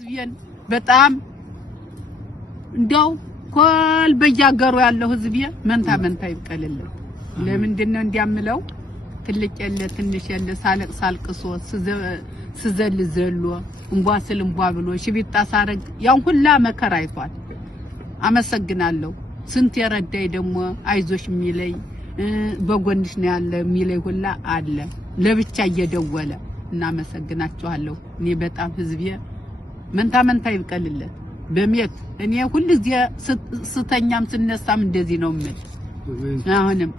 ህዝቤን በጣም እንደው ኮል በያገሩ ያለው ህዝቤ መንታ ይብቀልልኝ። ለምንድነው እንዲያምለው ትልቅ ያለ ትንሽ ያለ ሳለቅ ሳልቅሶ ስዘል ዘሎ እንቧ ብሎ ሽቢጣ ሳረግ ያን ሁላ መከራ አይቷል። አመሰግናለሁ። ስንት የረዳይ ደግሞ አይዞሽ የሚለይ በጎንሽ ነው ያለ የሚለይ ሁላ አለ ለብቻ እየደወለ እና አመሰግናችኋለሁ። እኔ በጣም ህዝቤ መንታ ይብቀልልኝ። በሚት እኔ ሁሉ ጊዜ ስተኛም ስነሳም እንደዚህ ነው ማለት አሁንም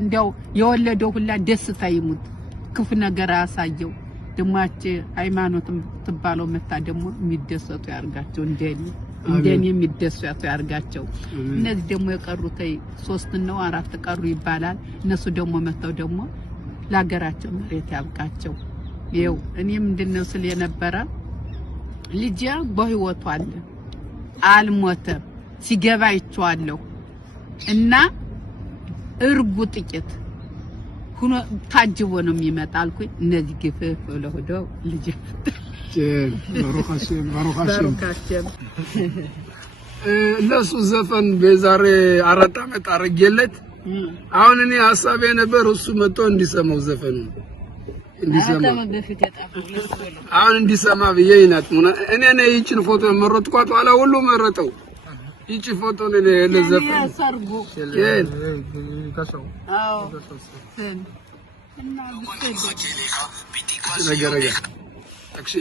እንደው የወለደው ሁላ ደስታ ይሙት ክፉ ነገር አያሳየው። ደማች ሃይማኖትም ተባለው መታ ደግሞ የሚደሰቱ ያርጋቸው እንደኔ የሚደሰቱ ያርጋቸው። እነዚህ ደግሞ የቀሩት 3 ነው 4 ቀሩ ይባላል። እነሱ ደግሞ መተው ደግሞ ለሀገራቸው መሬት ያብቃቸው። ይኸው እኔ ምንድነው ስለ የነበረ ልጅ በህይወቱ አለ አልሞተም ሲገባ ይቻለሁ እና እርጉ ጥቂት ሁኖ ታጅቦ ነው የሚመጣልኩኝ። እነዚህ ግፍፍ ለሆደው ልጅ ባሩካሽም ለሱ ዘፈን በዛሬ 4 አመት አረጋለት። አሁን እኔ ሐሳቤ ነበር እሱ መጥቶ እንዲሰማው ዘፈኑ አሁን እንዲሰማ በየይናት እኔ ነኝ ይችን ፎቶ መረጥኳት ዋላ ሁሉ መረጠው። ይቺ ፎቶ ነው ለዘፈን ያሰርጉ ከሰው አዎ እና ነገረኛ ታክሲ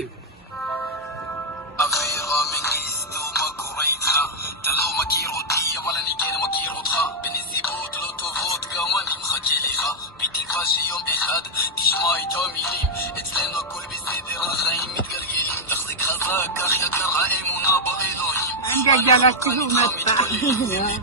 يوم إخاد تجمعي توميليم اتلنا كل بسيدي راخين متقلقلين تخزيك خزاك أخيا كرها إيمونا بإلوهيم عندك جالكتو متا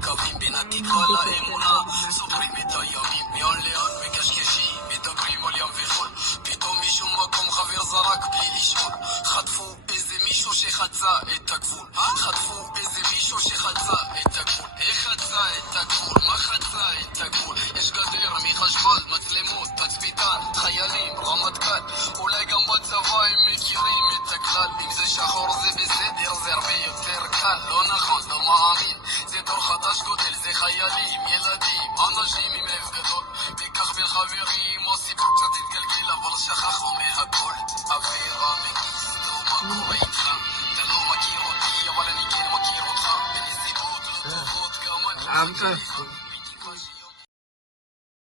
كافين بناتي تخالا إيمونا صبري متا يوميم يون ليون بكشكشي متا بريمو اليوم في خول بيتو ميشو ماكم خفير زراك بليلي شمر خطفو إزي ميشو شي خدزا التكفول خطفو إزي ميشو شي خدزا التكفول إيه خدزا التكفول ما خدزا التكفول إيش قدير مي خجبال متلموت تثبيتان خيالين غمض كال ولا قنبات سفاي ميكيرين متكلال بيمزي شاخور زي بزيد يرزربي يطير كال لونا خونز لو ما عمين زي دور خطاش كوتل زي خيالي ميلادي انا جيمي مفقدول بيكاخ بالخبيري موسي بحبسة تتقلقيلا برشا خاخو ميها كل أفيرا مكيستو ما كويتها تلو مكيرو تي ولا نيكين مكيرو تخا بني زيبوت لو تفوت كمان